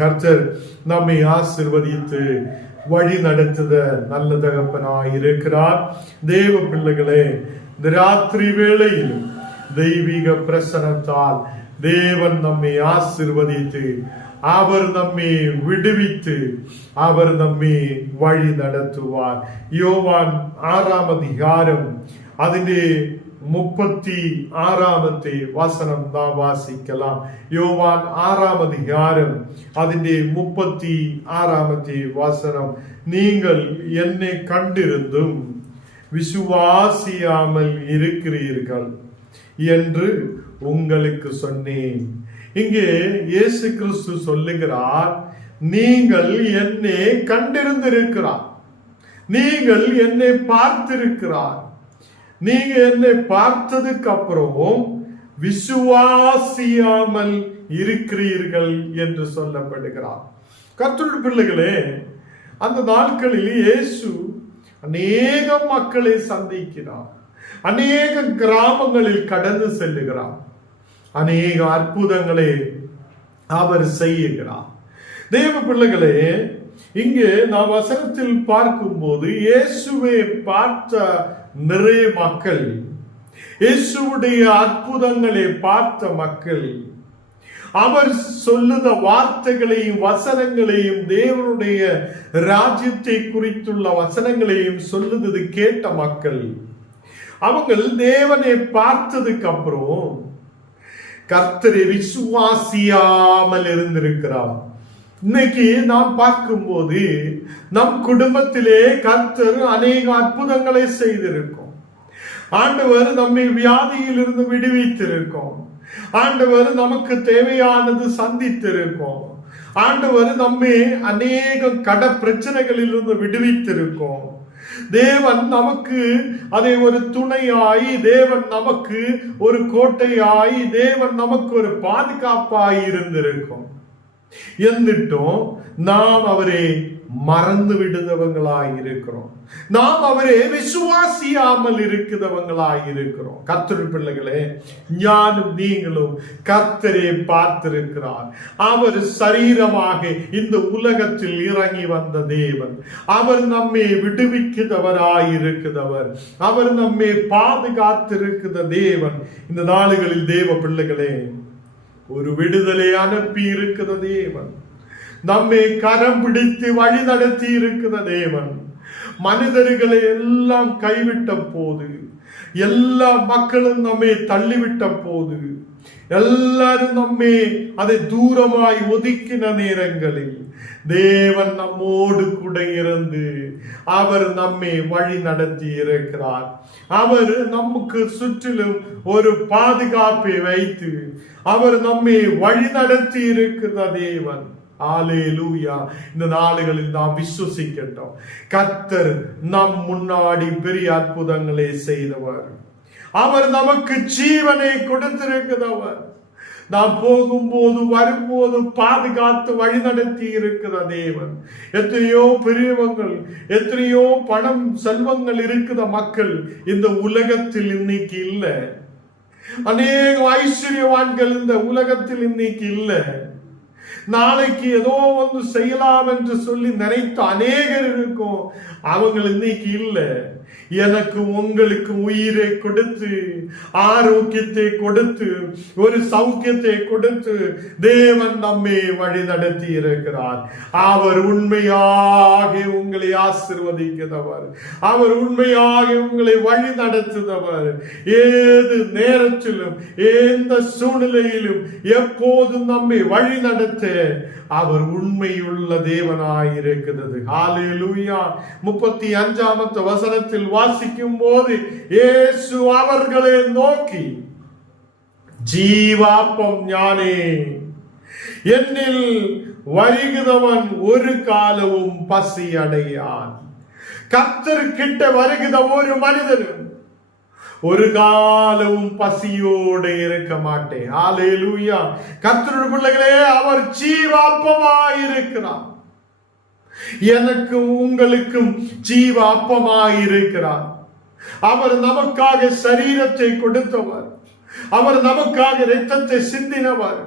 கர்த்தர் நம்மை ஆசீர்வதித்து வழி நடத்துத நல்ல தகப்பனாய் இருக்கிறார். தேவ பிள்ளைகளே, இந்த ராத்திரி வேளையில் தெய்வீக பிரசனத்தால் தேவன் நம்மை ஆசீர்வதித்து அவர் நம்மை விடுவித்து அவர் நம்மை வழி நடத்துவார். யோவான் 6 அதிகாரம் അതിന്റെ 36 വചനം നാം വാസിக்கலாம். യോവാൻ 6 அதிகாரம் അതിന്റെ 36 வசனம், நீங்கள் என்னை கண்டிருந்தும் விசுவாசியாமல் இருக்கிறீர்கள் என்று உங்களுக்கு சொன்னேன். இங்கே இயேசு கிறிஸ்து சொல்லுகிறார், நீங்கள் என்னை கண்டிருந்திருக்கிறார், நீங்கள் என்னை பார்த்திருக்கிறார், நீங்க என்னை பார்த்ததுக்கு அப்புறம் விசுவாசியாமல் இருக்கிறீர்கள் என்று சொல்லப்படுகிறார். கர்த்தருடைய பிள்ளைகளே, அந்த நாட்களில் இயேசு அநேக மக்களை சந்திக்கிறார், அநேக கிராமங்களில் கடந்து செல்லுகிறார், அநேக அற்புதங்களை அவர் செய்கிறார். தேவ பிள்ளைகளே, இங்கே நாம் வசனத்தில் பார்க்கும் போது இயேசுவை பார்த்த நிறைய மக்கள், இயேசுடைய அற்புதங்களை பார்த்த மக்கள், அவர் சொல்லுத வார்த்தைகளையும் வசனங்களையும் தேவனுடைய ராஜ்யத்தை குறித்துள்ள வசனங்களையும் சொல்லுது கேட்ட மக்கள், அவங்கள் தேவனை பார்த்ததுக்கு அப்புறம் கர்த்தரை விசுவாசியாமல் இருந்திருக்கிறார். இன்னைக்கு நாம் பார்க்கும்போது நம் குடும்பத்திலே கர்த்தர் அநேக அற்புதங்களை செய்திருக்கும். ஆண்டவர் நம்மை வியாதியில் இருந்து விடுவித்திருக்கும். ஆண்டவர் நமக்கு தேவையானது சந்தித்திருக்கும். ஆண்டவர் நம்மை அநேக கட பிரச்சனைகளில் இருந்து விடுவித்திருக்கும். தேவன் நமக்கு அதை ஒரு துணையாய், தேவன் நமக்கு ஒரு கோட்டையாய், தேவன் நமக்கு ஒரு பாதுகாப்பாய் இருந்திருக்கும். എന്നിട്ടും നാം അവരെ മറന്നു വിടുന്നവങ്ങളായി இருக்கிறோம். நாம் அவரே விசுவாசியாமல் இருக்கிறவங்களாய் இருக்கிறோம். கர்த்தருடைய பிள்ளைகளே, ஞானும் நீங்களும் கர்த்தரை பார்த்திருக்கிறார். அவர் சரீரமாக இந்த உலகத்தில் இறங்கி வந்த தேவன். அவர் நம்மை விடுவிக்கிறவராய் இருக்கிறவர். அவர் நம்மை பாதுகாத்திருக்கிற தேவன். இந்த நாளுகளில் தேவ பிள்ளைகளே, ஒரு விடுதலை அனுப்பி இருக்கிற தேவன், நம்மை கரம் பிடித்து வழி நடத்தி இருக்கிற தேவன், மனிதர்களை எல்லாம் கைவிட்ட போது, எல்லா மக்களும் நம்மை தள்ளிவிட்ட போது, எல்லாரும் நம்மை அதை தூரமாய் ஒதுக்கின நேரங்களில் தேவன் நம்மோடு கூட இருந்து அவர் நம்மை வழி நடத்தி இருக்கிறார். அவர் நமக்கு சுற்றிலும் ஒரு பாதுகாப்பை வைத்து அவர் நம்மை வழி நடத்தி இருக்கிற தேவன். ஹல்லேலூயா. இந்த நாளுகளில் நாம் விசுவசிக்கட்டும். கர்த்தர் நம் முன்னாடி பெரிய அற்புதங்களை செய்தவர். அவர் நமக்கு ஜீவனை கொடுத்திருக்கிறவர். நாம் போகும்போது வரும்போது பாதுகாத்து வழி நடத்தி இருக்கிற தேவன். எத்தனையோ பெரியவங்கள், எத்தனையோ பணம் செல்வங்கள் இருக்கிற மக்கள் இந்த உலகத்தில் இன்னைக்கு இல்லை. அநேக ஐஸ்வர்யவான்கள் இந்த உலகத்தில் இன்னைக்கு இல்லை. நாளைக்கு ஏதோ ஒன்று செய்யலாம் என்று சொல்லி நினைத்த அநேகர் இருக்கும், அவங்க இன்னைக்கு இல்லை. எனக்கு உங்களுக்கு உயிரை கொடுத்து, ஆரோக்கியத்தை கொடுத்து, ஒரு சௌக்கியத்தை கொடுத்து தேவன் நம்மை வழி நடத்தி இருக்கிறார். அவர் உண்மையாக உங்களை ஆசீர்வதிக்கிறவர். அவர் உண்மையாக உங்களை வழி நடத்துகிறவர். ஏது நேரத்திலும், எந்த சூழ்நிலையிலும், எப்போதும் நம்மை வழி நடத்த அவர் உண்மையுள்ள தேவனாய் இருக்கிறது. ஹல்லேலூயா. 35 வசனத்தில் வாசிக்கும் போது இயேசு அவர்களை நோக்கி, ஜீவாப்பம் ஞானே, என்னில் வருகிறவன் ஒரு காலமும் பசி அடையான். கர்த்தர் கிட்ட வருகிற ஒரு மனிதனும் ஒரு காலமும் பசியோடு இருக்க மாட்டேன். ஹல்லேலூயா. கர்த்தருடைய பிள்ளைகளே, அவர் ஜீவாப்பமாய் இருக்கிறார். எனக்கும் உங்களுக்கும் ஜீவ அப்பமாய் இருக்கிறார். அவர் நமக்காக சரீரத்தை கொடுத்தவர். அவர் நமக்காக இரத்தத்தை சிந்தினவர்.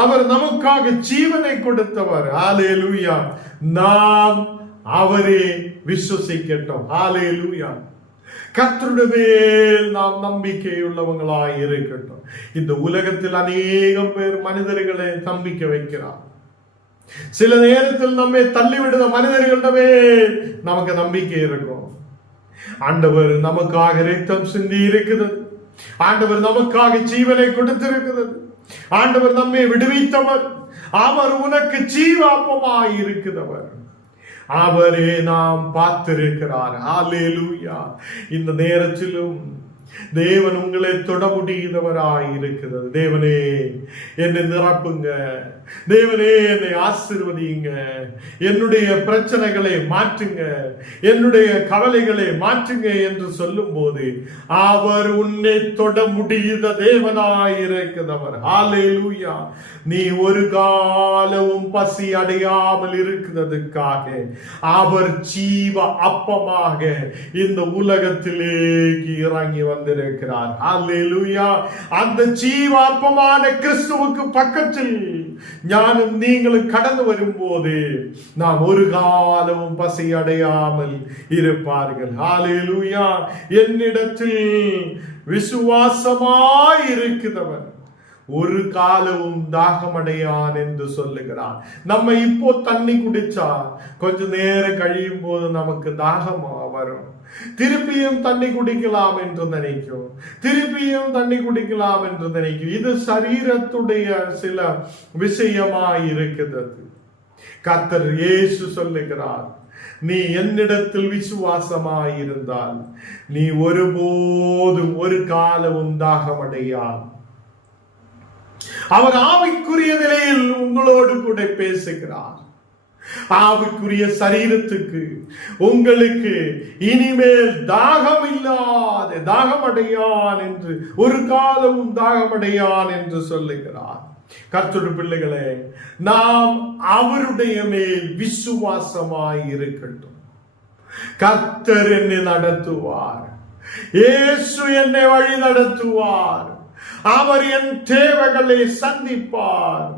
அவர் நமக்காக ஜீவனை கொடுத்தவர். ஹல்லேலூயா. நாம் அவரே விசுவசிக்கட்டும். ஹல்லேலூயா. கர்த்தருடைய மேல் நாம் நம்பிக்கை உள்ளவங்களாய் இருக்கட்டும். இந்த உலகத்தில் அநேகம் பேர் மனிதர்களை நம்பிக்கை வைக்கிறார். சில நேரத்தில் நம்மை தள்ளிவிடுற மனிதர்களிடமே நமக்கு நம்பிக்கை இருக்கும். ஆண்டவர் நமக்காக இரத்தம் சிந்தி இருக்கிறது. ஆண்டவர் நமக்காக ஜீவனை கொடுத்திருக்கிறது. ஆண்டவர் நம்மை விடுவித்தவர். அவர் உனக்கு ஜீவாப்பமாய் இருக்கிறவர். அவரே நாம் பார்த்திருக்கிறார். ஹல்லேலூயா. இந்த நேரத்திலும் தேவன் உங்களை தொட முடியுதவராய் இருக்கிறது. தேவனே என்னை நிரப்புங்க, தேவனே என்னை ஆசீர்வதியுங்க, என்னுடைய பிரச்சனைகளை மாற்றுங்க, என்னுடைய கவலைகளை மாற்றுங்க என்று சொல்லும் போது அவர் உன்னை தொட முடியுத தேவனாய் இருக்கிறவர். ஹல்லேலூயா. நீ ஒரு காலமும் பசி அடையாமல் இருக்கிறதுக்காக அவர் ஜீவ அப்பமாக இந்த உலகத்திலேக்கு இறங்கி வந்திருக்கிறார். ஹல்லேலூயா. அந்த ஜீவ அப்பமான கிறிஸ்துவுக்கு பக்கத்தில் ஞானம் நீங்களும் கடந்து வரும்போது நாம் ஒரு காலமும் பசி அடையாமல் இருப்பார்கள். ஹல்லேலூயா. என்னிடத்தில் விசுவாசமாய் இருக்கிறவர் ஒரு காலமும் தாகமடையான் என்று சொல்லுகிறான். நம்ம இப்போ தண்ணி குடிச்சா கொஞ்ச நேரம் கழியும் போது நமக்கு தாகம் வரும். திருப்பியும் தண்ணி குடிக்கலாம் என்று நினைக்கும், திருப்பியும் தண்ணி குடிக்கலாம் என்று நினைக்கும். இது சரீரத்துடைய சில விஷயமாய் இருக்கிறது. கர்த்தர் இயேசு சொல்லுகிறார், நீ என்னிடத்தில் விசுவாசமாய் இருந்தால் நீ ஒருபோதும் ஒரு காலமும் தாகமடையான். அவர் ஆவிக்குரிய நிலையில் உங்களோடு கூட பேசுகிறார். ஆவிக்குரிய சரீரத்துக்கு உங்களுக்கு இனிமேல் தாகம் இல்லாத தாகமடையான் என்று ஒரு காலமும் தாகமடையான் என்று சொல்லுகிறார். கர்த்தருடைய பிள்ளைகளே, நாம் அவருடைய மேல் விசுவாசமாய் இருக்கட்டும். கர்த்தர் என்னை நடத்துவார், இயேசு என்னை வழி நடத்துவார், அவர் என் தேவைகளை சந்திப்பார்,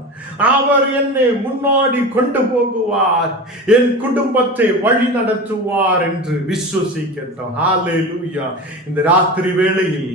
அவர் என்னை முன்னாடி கொண்டு போகுவார், என் குடும்பத்தை வழி நடத்துவார் என்று விசுவசிக்கின்றோம். ஹல்லேலூயா. இந்த ராத்திரி வேளையில்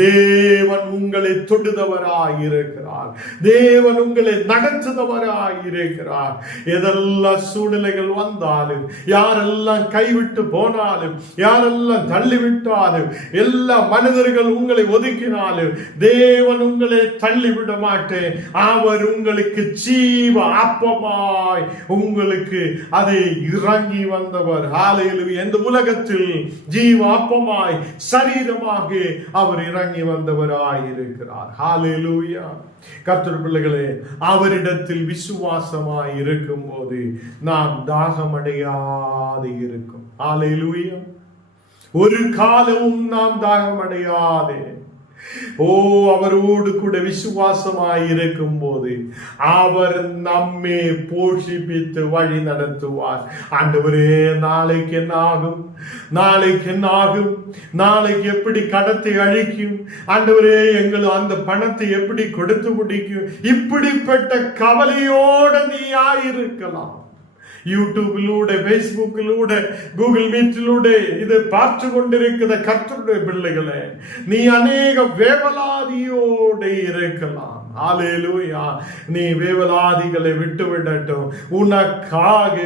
தேவன் உங்களை தொடுதவராய் இருக்கிறார். தேவன் உங்களை நடத்துதவராய் இருக்கிறார். எதெல்லாம் சூழ்நிலைகள் வந்தாலும், யாரெல்லாம் கைவிட்டு போனாலும், யாரெல்லாம் தள்ளிவிட்டாலும், எல்லா மனிதர்கள் உங்களை ஒதுக்கினாலும் தேவன் உங்களை தள்ளிவிட மாட்டேன். அவர் உங்களுக்கு ஜீவ அப்பமாய் உங்களுக்கு அதை இறங்கி வந்தவர். ஹல்லேலூயா. இந்த உலகத்தில் ஜீவ அப்பமாய் சரீரமாக அவர் இறங்கி வந்தவராய் இருக்கிறார். ஹல்லேலூயா. கர்த்தருடைய பிள்ளைகளே, அவரிடத்தில் விசுவாசமாய் இருக்கும் போது நாம் தாகமடையாது இருக்கும். ஹல்லேலூயா. ஒரு காலமும் நாம் தாகமடையாதே. அவரோடு கூட விசுவாசமாய் இருக்கும் போது அவர் நம்மை போஷிப்பித்து வழி நடத்துவார். ஆண்டவரே, நாளைக்கு என்ன ஆகும், நாளைக்கு என்ன ஆகும், நாளைக்கு எப்படி கடத்தை அழிக்கும், ஆண்டவரே எங்கள் அந்த பணத்தை எப்படி கொடுத்து முடிக்கும், இப்படிப்பட்ட கவலையோட நீ ஆயிருக்கலாம். யூடியூபிலூടെ, ஃபேஸ்புக்கிலூടെ, கூகுள் மீட்டிலூടെ இதை பார்த்து கொண்டிருக்கிற கர்த்தருடைய பிள்ளைகளே, நீ அநேக வேவலாதியோடு இருக்கலாம். ஹல்லேலூயா. நீ வேவலாதிகளை விட்டு விடட்டும். உனக்காக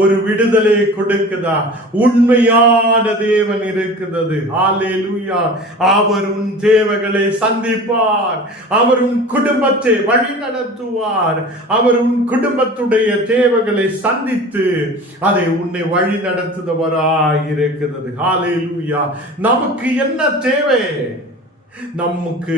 ஒரு விடுதலை கொடுக்குதா உண்மையான தேவன் இருக்கிறது. ஹல்லேலூயா. அவர் உன் தேவைகளை சந்திப்பார். அவர் உன் குடும்பத்தை வழி நடத்துவார். அவர் உன் குடும்பத்துடைய தேவைகளை சந்தித்து அதை உன்னை வழி நடத்துதவராய் இருக்கிறது. ஹல்லேலூயா. நமக்கு என்ன தேவை? நமக்கு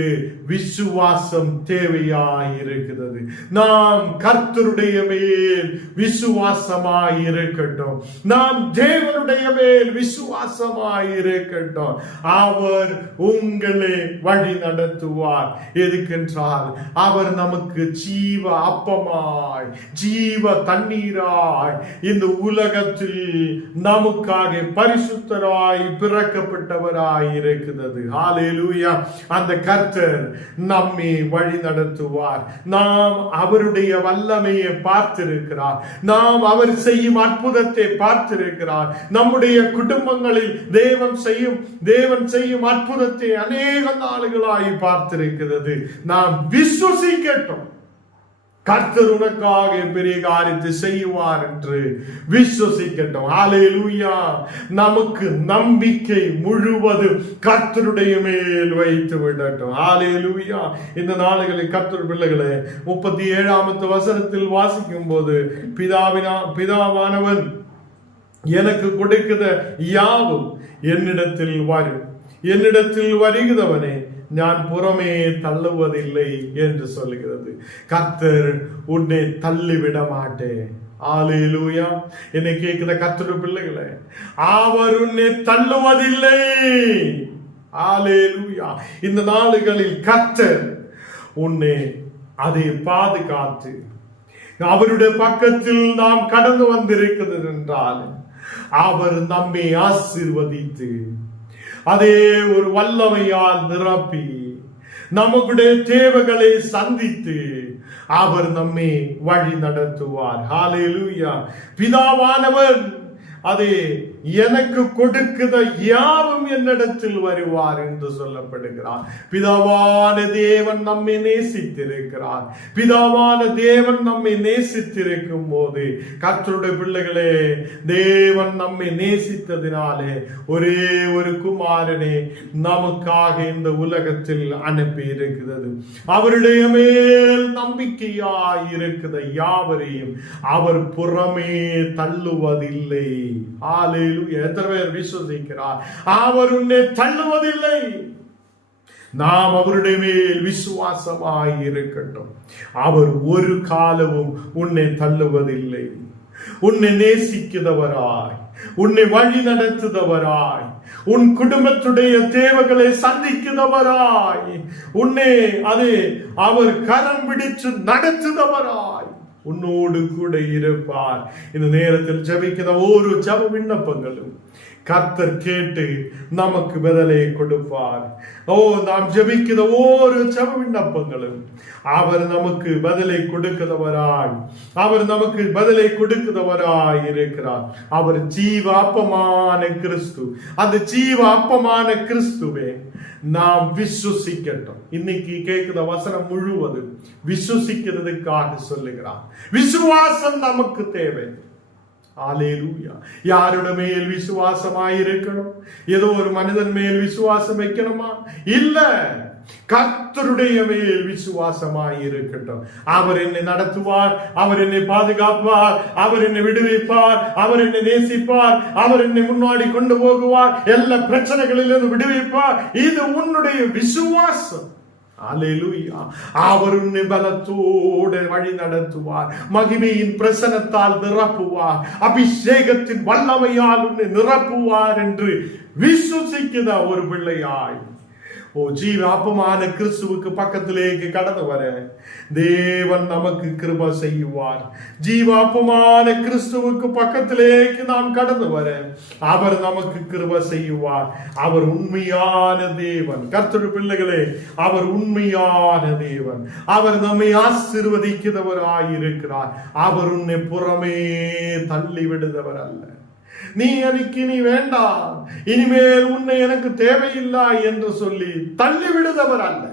விசுவாசம் தேவையாய் இருக்கிறது. நாம் கர்த்தருடைய மேல் விசுவாசமாய் இருக்கட்டும். நாம் தேவனுடைய மேல் விசுவாசமாய் இருக்கட்டும். அவர் உங்களை வழி நடத்துவார். எதுக்கென்றால் அவர் நமக்கு ஜீவ அப்பமாய், ஜீவ தண்ணீராய் இந்த உலகத்தில் நமக்காக பரிசுத்தராய் பிறக்கப்பட்டவராய் இருக்கிறது. ஹல்லேலூயா. அந்த கர்த்தர் நம்மை வழி நடத்துவார். நாம் அவருடைய வல்லமையை பார்த்திருக்கிறார். நாம் அவர் செய்யும் அற்புதத்தை பார்த்திருக்கிறார். நம்முடைய குடும்பங்களில் தேவன் செய்யும் அற்புதத்தை அநேக நாளுகளாய் பார்த்திருக்கிறது. நாம் விசுவசிக்கட்டும். கர்த்தர் உனக்காக பெரிய காரியத்தை செய்வார் என்று விசுவசிக்கட்டும். ஹல்லேலூயா. நமக்கு நம்பிக்கை முழுவதும் கர்த்தருடைய மேல் வைத்து விடட்டும். ஹல்லேலூயா. இந்த நாளுகளில் கர்த்தர் பிள்ளைகளே 37வது வசனத்தில் வாசிக்கும் போது பிதாவானவன் எனக்கு கொடுக்கிற யாவும் என்னிடத்தில் வரும், என்னிடத்தில் வருகிறவனே நான் புறமே தள்ளுவதில்லை என்று சொல்லுகிறது. கர்த்தர் உன்னை தள்ளிவிட மாட்டேன். ஹல்லேலூயா. என்னை கேட்கிற கர்த்தருடைய பிள்ளைகளே, அவர் உன்னை தள்ளுவதில்லை. ஹல்லேலூயா. இந்த நாளுகளில் கர்த்தர் உன்னை அதை பாதுகாத்து அவருடைய பக்கத்தில் நாம் கடந்து வந்திருக்கிறது என்றால் அவர் நம்மை ஆசீர்வதித்து அதே ஒரு வல்லமையால் நிரப்பி நமக்குடைய தேவைகளை சந்தித்து அவர் நம்மை வழி நடத்துவார். ஹல்லேலூயா. பிதாவானவர் அதே எனக்கு கொடுக்கிற யாவும் என்னிடத்தில் வருவார் என்று சொல்லப்படுகிறார். பிதாவான தேவன் நம்மை நேசித்திருக்கிறார். பிதாவான தேவன் நம்மை நேசித்திருக்கும் போது கர்த்தருடைய பிள்ளைகளே, தேவன் நம்மை நேசித்ததினாலே ஒரே ஒரு குமாரனை நமக்காக இந்த உலகத்தில் அனுப்பி இருக்கிறது. அவருடைய மேல் நம்பிக்கையாய் இருக்கிற யாவரையும் அவர் புறமே தள்ளுவதில்லை. ஹல்லேலூயா. எத்தனை பேர் விசுவசிக்கிறார்? அவர் உன்னை தள்ளுவதில்லை. நாம் அவருடைய மேல் விசுவாசமாய் இருக்கட்டும். அவர் ஒரு காலமும் உன்னை தள்ளுவதில்லை. உன்னை நேசிக்கிறவராய், உன்னை வழி நடத்துதவராய், உன் குடும்பத்துடைய தேவைகளை சந்திக்கிறவராய், உன்னை அவர் கரம் பிடிச்சு நடத்துதவராய் உன்னோடு கூட இருப்பார். இந்த நேரத்தில் ஜெபிக்கிற ஒரு ஜெப விண்ணப்பங்களும் கர்த்தர் கேட்டு நமக்கு பதிலை கொடுப்பார். நாம் ஜெபிக்கிற ஒரு ஜெப விண்ணப்பங்களும் அவர் நமக்கு பதிலை கொடுக்கிறவராய், அவர் நமக்கு பதிலை கொடுக்கிறவராய் இருக்கிறார். அவர் ஜீவ அப்பமான கிறிஸ்து. அந்த ஜீவ அப்பமான கிறிஸ்துவே நாம் விசுவசிக்கட்டும். இன்னைக்கு கேட்கிற வசனம் முழுவதும் விசுவசிக்கிறதுக்காக சொல்லுகிறார். விசுவாசம் நமக்கு தேவை. ஹல்லேலூயா. யாரோட மேல் விசுவாசமாய் இருக்கணும்? ஏதோ ஒரு மனிதன் மேல் விசுவாசம் வைக்கணுமா? இல்ல, கர்த்தருடைய மேல் விசுவாசமாய் இருக்கட்டும். அவர் என்னை நடத்துவார், அவர் என்னை பாதுகாப்பார், அவர் என்னை விடுவிப்பார், அவர் என்னை நேசிப்பார், அவர் என்னை முன்னாடி கொண்டு போகுவார், எல்லா பிரச்சனைகளிலிருந்து விடுவிப்பார். இது உன்னுடைய விசுவாசம். ஹல்லேலூயா. அவர் உன்னை பலத்தோடு வழி நடத்துவார், மகிமையின் பிரசன்னத்தால் நிரப்புவார், அபிஷேகத்தின் வல்லமையால் உன்னை நிரப்புவார் என்று விசுவசிக்கிற ஒரு பிள்ளையாய் ஜீவ அப்பமான கிறிஸ்துவுக்கு பக்கத்திலேக்கு கடந்து வர தேவன் நமக்கு கிருபை செய்வார். ஜீவ அப்பமான கிறிஸ்துவுக்கு பக்கத்திலேக்கு நாம் கடந்து வர அவர் நமக்கு கிருபை செய்வார். அவர் உண்மையான தேவன். கர்த்தருடைய பிள்ளைகளே, அவர் உண்மையான தேவன். அவர் நம்மை ஆசீர்வதிக்கிறவராய் இருக்கிறார். அவர் உன்னை புறமே தள்ளி விடுதவர் அல்ல. நீ எனக்கு இனி வேண்டாம், இனிமேல் உன்னை எனக்கு தேவையில்லை என்று சொல்லி தள்ளிவிடுதவர் அல்ல.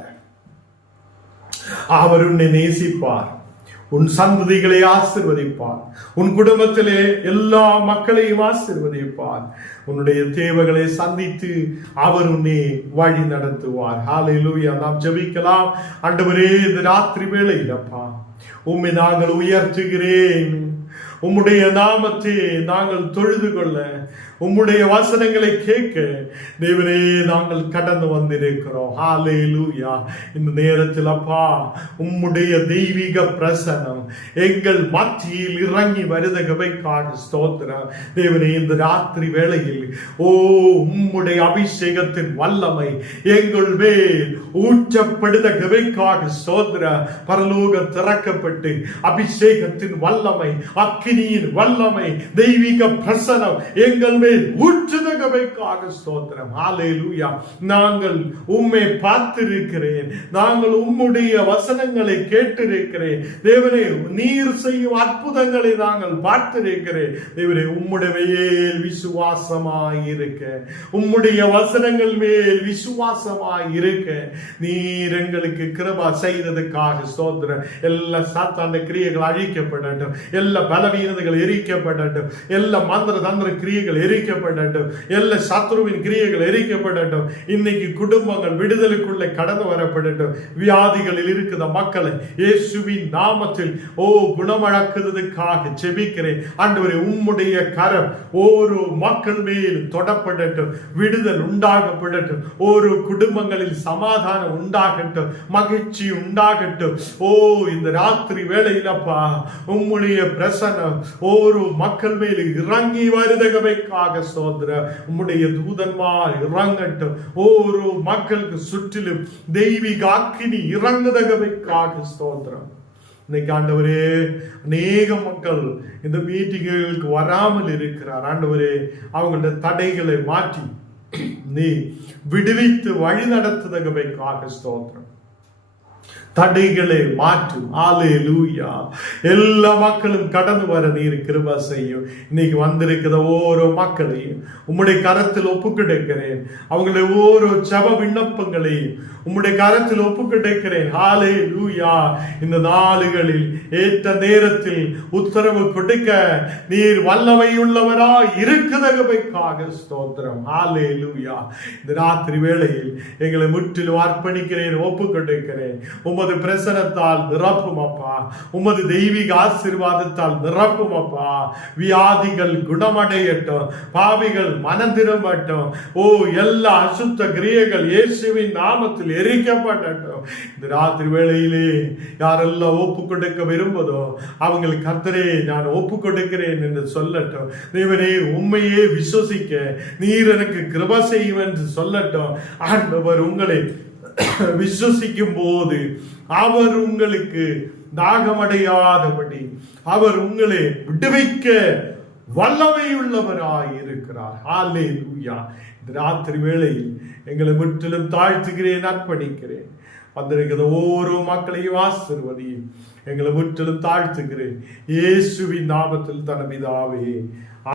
அவர் உன்னை நேசிப்பார், உன் சந்ததிகளை ஆசீர்வதிப்பார், உன் குடும்பத்திலே எல்லா மக்களையும் ஆசீர்வதிப்பார், உன்னுடைய தேவைகளை சந்தித்து அவர் உன்னை வழி நடத்துவார். ஹல்லேலூயா. நாம் ஜெபிக்கலாம். ஆண்டவரே, இந்த ராத்திரி வேளையில் அப்பா உம்மை நாங்கள் உயர்த்துகிறேன். உம்முடைய நாமத்தை நாங்கள் தொழுது கொள்ள, உம்முடைய வசனங்களை கேட்க தேவனே நாங்கள் கடந்து வந்திருக்கிறோம். ஹல்லேலூயா. இந்த நேரத்தில் அப்பா உம்முடைய தெய்வீக பிரசன்னம் எங்கள் மத்தியில் இறங்கி வருதகவைக்காக ஸ்தோத்திரம். தேவனே, இந்த ராத்திரி வேளையில் உம்முடைய அபிஷேகத்தின் வல்லமை எங்கள் மேல் ஊற்றப்படுதகவைக்காக ஸ்தோத்திரம். பரலோகம் திறக்கப்பட்டு அபிஷேகத்தின் வல்லமை, அக்கினி அக்கினியின் வல்லமை தெய்வீக பிரசனம் எங்கள் மேல் ஊற்றுதகவைக்காக ஸ்தோத்திரம். ஹல்லேலூயா. நாங்கள் உம்மை பார்த்திருக்கிறேன், நாங்கள் உம்முடைய வசனங்களை கேட்டிருக்கிறேன் தேவனே. நீர் செய்யும் அற்புதங்களை நாங்கள் பார்த்திருக்கிறேன் தேவனே. உம்முடைய மேல் விசுவாசமாய் இருக்க, உம்முடைய வசனங்கள் மேல் விசுவாசமாய் இருக்க நீர் எங்களுக்கு கிருபை செய்ததுக்காக ஸ்தோத்திரம். எல்லா சாத்தான கிரியைகள் அழிக்கப்படட்டும், எல்லா பலவீனதைகள் எரிக்கப்படட்டும், எல்லா மந்திர தந்திர கிரியைகள் எரிக்கப்படட்டும், எல்லா சத்ருவின் கிரியைகள் எரிக்கப்படட்டும். இன்னைக்கு குடும்பங்கள் விடுதலுக்குள்ளே கடந்து வரப்படட்டும். வியாதிகளில் இருக்கிற மக்களை இயேசுவின் நாமத்தில் குணமழக்குவதற்காக ஜெபிக்கிறேன் ஆண்டவரே. உம்முடைய கரம் ஒரு மக்கள் மேல் தொடப்படட்டும், விடுதல் உண்டாகப்படட்டும், ஒரு குடும்பங்களில் சமாதானம் உண்டாகட்டும், மகிழ்ச்சி உண்டாகட்டும். இந்த ராத்திரி வேளையிலப்பா உம்முடைய பிரசன்னம் ஒரு மக்கள் மேல் இறங்கி வருதகவைக்காக ஸ்தோத்திரம். உம்முடைய தூதன்மார் இறங்கட்டும், ஒரு மக்களுக்கு சுற்றிலும் தெய்வீக அக்கினி இறங்குதகவைக்காக ஸ்தோத்திரம். இன்னைக்கு ஆண்டவரே அநேக மக்கள் இந்த மீட்டிங்களுக்கு வராமல் இருக்கிறார் ஆண்டவரே. அவங்களுடைய தடைகளை மாற்றி நீ விடுவித்து வழி நடத்துதகவைக்காக ஸ்தோத்திரம். தடைகளை மாற்றும். ஹல்லேலூயா. எல்லா மக்களும் கடந்து வர நீர் கிருபை செய்யும். இன்னைக்கு வந்திருக்கிற ஒவ்வொரு மக்களையும் உம்முடைய கரத்தில் ஒப்புக்கொடுக்கிறேன். அவங்களுடைய ஒவ்வொரு ஜெப விண்ணப்பங்களையும் உம்முடைய கரத்தில் ஒப்புக்கொடுக்கிறேன். ஹல்லேலூயா. இந்த நாளுகளில் ஏற்ற நேரத்தில் உத்தரவு கொடுக்க நீர் வல்லமை உள்ளவராய் இருக்குதகவைக்காக ஸ்தோத்திரம். ஹல்லேலூயா. இந்த ராத்திரி வேளையில் எங்களை முற்றிலும் அர்ப்பணிக்கிறேன், ஒப்புக்கொடுக்கிறேன். உமது பிரசனத்தால் நிரப்பும் அப்பா, உமது தெய்வீக ஆசீர்வாதத்தால் நிரப்பும் அப்பா. வியாதிகள் குணமடையட்டும், பாவிகள் மனம் திரும்பட்டும். எல்லா அசுத்த கிரியைகள் இயேசுவின் நாமத்தில் எரிக்கப்படட்டும். இந்த ராத்திரி வேளையிலே யாரெல்லாம் ஒப்பு கொடுக்க விரும்புதோ அவங்களுக்கு கர்த்தரே நான் ஒப்பு கொடுக்கிறேன் என்று சொல்லட்டும். தேவனே உண்மையே விசுவசிக்க நீர் எனக்கு கிருபை செய்யும் என்று சொல்லட்டும். ஆண்டவர் உங்களை விசுவசிக்கும் போது அவர் உங்களுக்கு தாகமடையாதபடி அவர் உங்களை விடுவிக்க வல்லமை உள்ளவராய் இருக்கிறார். ஹல்லேலூயா. இந்த ராத்திரி வேளையில் எங்களை முற்றிலும் தாழ்த்துகிறேன், அர்ப்பணிக்கிறேன். வந்திருக்கிற ஒவ்வொரு மக்களையும் ஆசீர்வதியும். எங்களை முற்றிலும் தாழ்த்துகிறேன் இயேசுவின் நாமத்தில் தன பிதாவே.